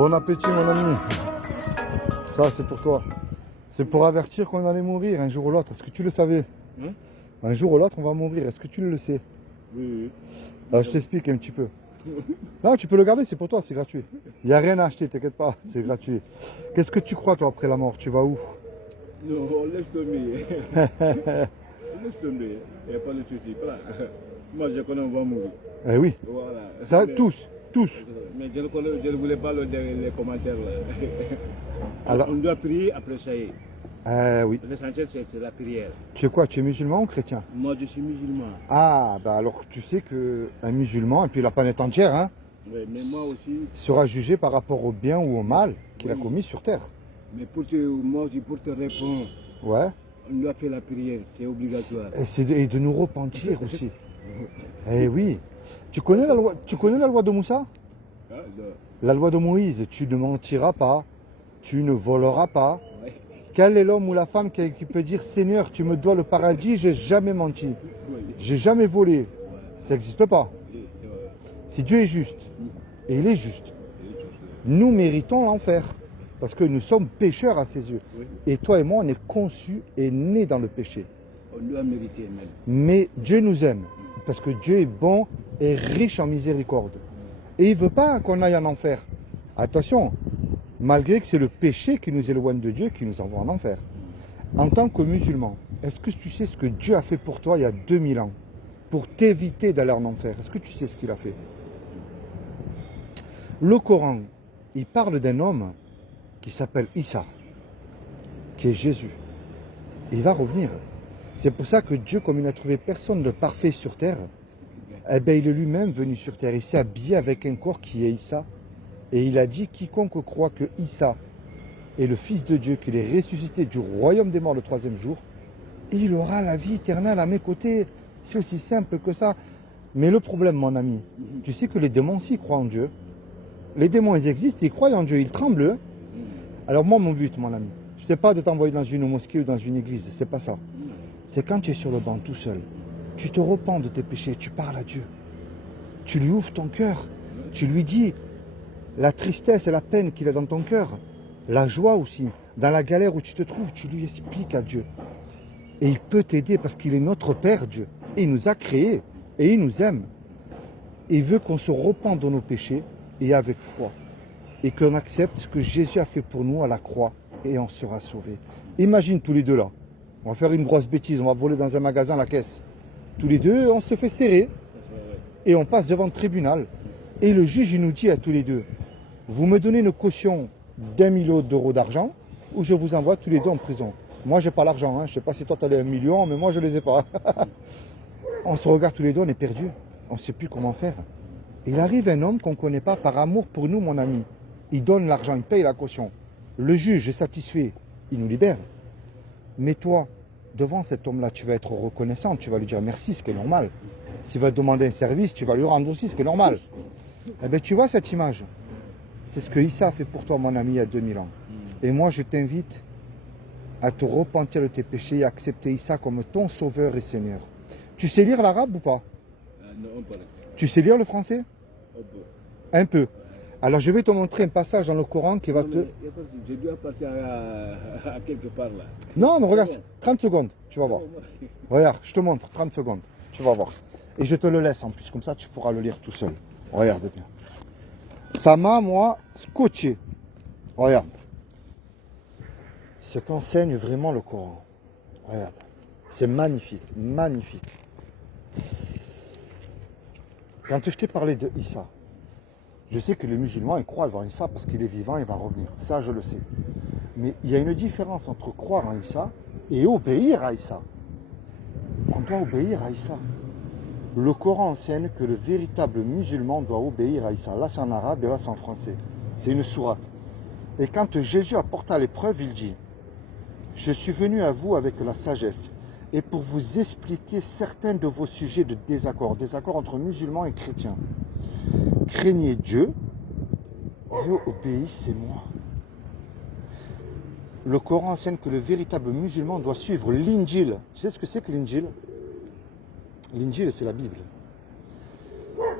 Bon appétit mon ami. Ça c'est pour toi. C'est pour avertir qu'on allait mourir un jour ou l'autre. Est-ce que tu le savais? Un jour ou l'autre on va mourir. Est-ce que tu le sais? Oui. Alors, je t'explique un petit peu. Non, tu peux le garder, c'est pour toi, c'est gratuit. Il n'y a rien à acheter, t'inquiète pas, c'est gratuit. Qu'est-ce que tu crois toi après la mort? Tu vas où? Non, laisse tomber. Laisse tomber. Il n'y a pas de souci. Moi je connais, on va mourir. Eh oui. Voilà. Ça, Mais- tous. Mais je ne voulais pas les commentaires là. Alors, On doit prier après ça y est. oui. L'essentiel c'est la prière. Tu es quoi? Tu es musulman ou chrétien? Moi je suis musulman. Ah, bah alors tu sais qu'un musulman, et puis la planète entière, hein, Oui, mais moi aussi. sera jugé par rapport au bien ou au mal qu'il a Oui. commis sur terre. Mais pour te répondre, Ouais. on doit faire la prière, c'est obligatoire. Et de nous repentir aussi. Eh oui. Tu connais la loi de Moussa? Ah, non. La loi de Moïse, tu ne mentiras pas, tu ne voleras pas. Ouais. Quel est l'homme ou la femme qui peut dire Seigneur, tu me dois le paradis, j'ai jamais menti, Oui. j'ai jamais volé? Ça n'existe pas. Oui, c'est vrai. Si Dieu est juste, et il est juste, nous méritons l'enfer, parce que nous sommes pécheurs à ses yeux. Oui. Et toi et moi, on est conçus et nés dans le péché. On doit mériter même. Mais Dieu nous aime, parce que Dieu est bon et riche en miséricorde. Et il ne veut pas qu'on aille en enfer. Attention, malgré que c'est le péché qui nous éloigne de Dieu, qui nous envoie en enfer. En tant que musulman, est-ce que tu sais ce que Dieu a fait pour toi il y a 2000 ans, pour t'éviter d'aller en enfer? Est-ce que tu sais ce qu'il a fait? Le Coran, il parle d'un homme qui s'appelle Issa, qui est Jésus. Il va revenir. C'est pour ça que Dieu, comme il n'a trouvé personne de parfait sur terre, eh bien, il est lui-même venu sur terre. Il s'est habillé avec un corps qui est Issa. Et il a dit, quiconque croit que Issa est le Fils de Dieu, qu'il est ressuscité du royaume des morts le 3e jour, il aura la vie éternelle à mes côtés. C'est aussi simple que ça. Mais le problème, mon ami, tu sais que les démons aussi croient en Dieu. Les démons, ils existent, ils croient en Dieu, ils tremblent. Alors moi, mon but, mon ami, c'est pas de t'envoyer dans une mosquée ou dans une église, c'est pas ça. C'est quand tu es sur le banc tout seul, tu te repens de tes péchés, tu parles à Dieu. Tu lui ouvres ton cœur, tu lui dis la tristesse et la peine qu'il a dans ton cœur, la joie aussi, dans la galère où tu te trouves, tu lui expliques à Dieu. Et il peut t'aider parce qu'il est notre Père, Dieu. Et il nous a créés et il nous aime. Il veut qu'on se repente de nos péchés et avec foi. Et qu'on accepte ce que Jésus a fait pour nous à la croix et on sera sauvés. Imagine tous les deux là. On va faire une grosse bêtise, on va voler dans un magasin la caisse. Tous les deux, on se fait serrer et on passe devant le tribunal. Et le juge, il nous dit à tous les deux, vous me donnez une caution d'1 million d'euros d'argent ou je vous envoie tous les deux en prison. Moi, j'ai pas l'argent, hein. Je sais pas si toi tu as les 1 million, mais moi je les ai pas. On se regarde tous les deux, on est perdus. On ne sait plus comment faire. Il arrive un homme qu'on ne connaît pas par amour pour nous, mon ami. Il donne l'argent, il paye la caution. Le juge est satisfait, il nous libère. Mais toi, devant cet homme-là, tu vas être reconnaissant, tu vas lui dire merci, ce qui est normal. S'il va te demander un service, tu vas lui rendre aussi, ce qui est normal. Eh bien, tu vois cette image. C'est ce que Issa a fait pour toi, mon ami, il y a 2000 ans. Et moi, je t'invite à te repentir de tes péchés et à accepter Issa comme ton sauveur et Seigneur. Tu sais lire l'arabe ou pas? Non, on parle. Tu sais lire le français? On peut. Un peu. Alors, je vais te montrer un passage dans le Coran qui va Non, te... mais y a pas de souci. Je dois partir à quelque part là. Non, mais regarde, C'est bon. 30 secondes, tu vas voir. Regarde, je te montre, 30 secondes, tu vas voir. Et je te le laisse en plus, comme ça tu pourras le lire tout seul. Regarde bien. Ça m'a, moi, scotché. Regarde. Ce qu'enseigne vraiment le Coran. Regarde. C'est magnifique, magnifique. Quand je t'ai parlé de Issa, je sais que les musulmans ils croient en Issa parce qu'il est vivant, il va revenir. Ça, je le sais. Mais il y a une différence entre croire en Issa et obéir à Issa. On doit obéir à Issa. Le Coran enseigne que le véritable musulman doit obéir à Issa. Là, c'est en arabe et là, c'est en français. C'est une sourate. Et quand Jésus apporte à l'épreuve, il dit « Je suis venu à vous avec la sagesse et pour vous expliquer certains de vos sujets de désaccord entre musulmans et chrétiens. Craignez Dieu et obéissez-moi. » Le Coran enseigne que le véritable musulman doit suivre l'Injil. Tu sais ce que c'est que l'Injil? L'Injil, c'est la Bible.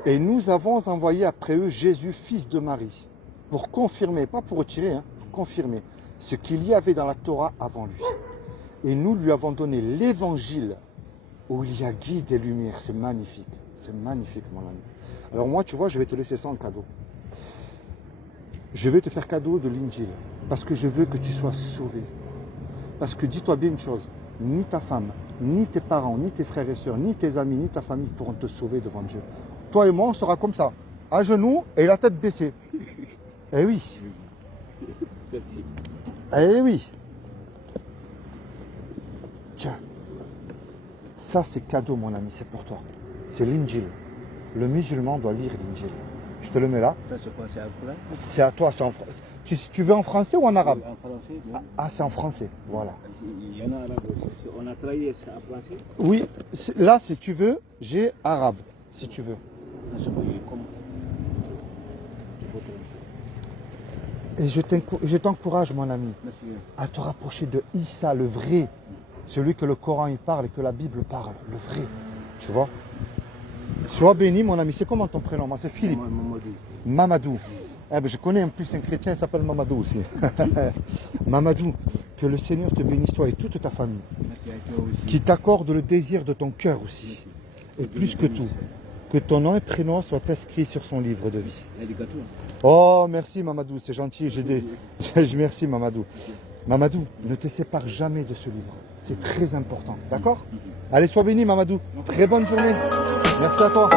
Et nous avons envoyé après eux Jésus, fils de Marie. pour confirmer, pas pour retirer, hein, pour confirmer ce qu'il y avait dans la Torah avant lui. Et nous lui avons donné l'évangile où il y a guide et lumière. C'est magnifique, mon ami. Alors moi, tu vois, je vais te laisser ça en cadeau. Je vais te faire cadeau de l'Injil parce que je veux que tu sois sauvé. Parce que dis-toi bien une chose, ni ta femme, ni tes parents, ni tes frères et sœurs, ni tes amis, ni ta famille pourront te sauver devant Dieu. Toi et moi, on sera comme ça, à genoux et la tête baissée. Eh oui. Eh oui. Tiens. Ça, c'est cadeau, mon ami, c'est pour toi. C'est l'Injil. Le musulman doit lire l'Injil. Je te le mets là. Ça, c'est quoi? C'est à quoi? C'est à toi, c'est en français. Tu veux en français ou en arabe? En français, non? Ah, c'est en français, voilà. Il y en a en arabe aussi. On a travaillé ça en français. Oui, là, si tu veux, j'ai arabe, si tu veux. Comment? Et je t'encourage, mon ami, Merci. à te rapprocher de Issa, le vrai. Celui que le Coran il parle et que la Bible parle, le vrai. Tu vois? Sois béni, mon ami. C'est comment ton prénom? Moi, c'est Philippe. Mamadou. Mamadou. Eh ben, je connais en plus un chrétien, il s'appelle Mamadou aussi. Mamadou, que le Seigneur te bénisse, toi et toute ta famille. Merci à toi aussi. Qui t'accorde le désir de ton cœur aussi. Et plus que tout, que ton nom et prénom soient inscrits sur son livre de vie. Oh, merci Mamadou, c'est gentil. Merci Mamadou. Mamadou, ne te sépare jamais de ce livre. C'est très important, d'accord? Allez, sois béni Mamadou. Très bonne journée. Merci à toi.